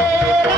Música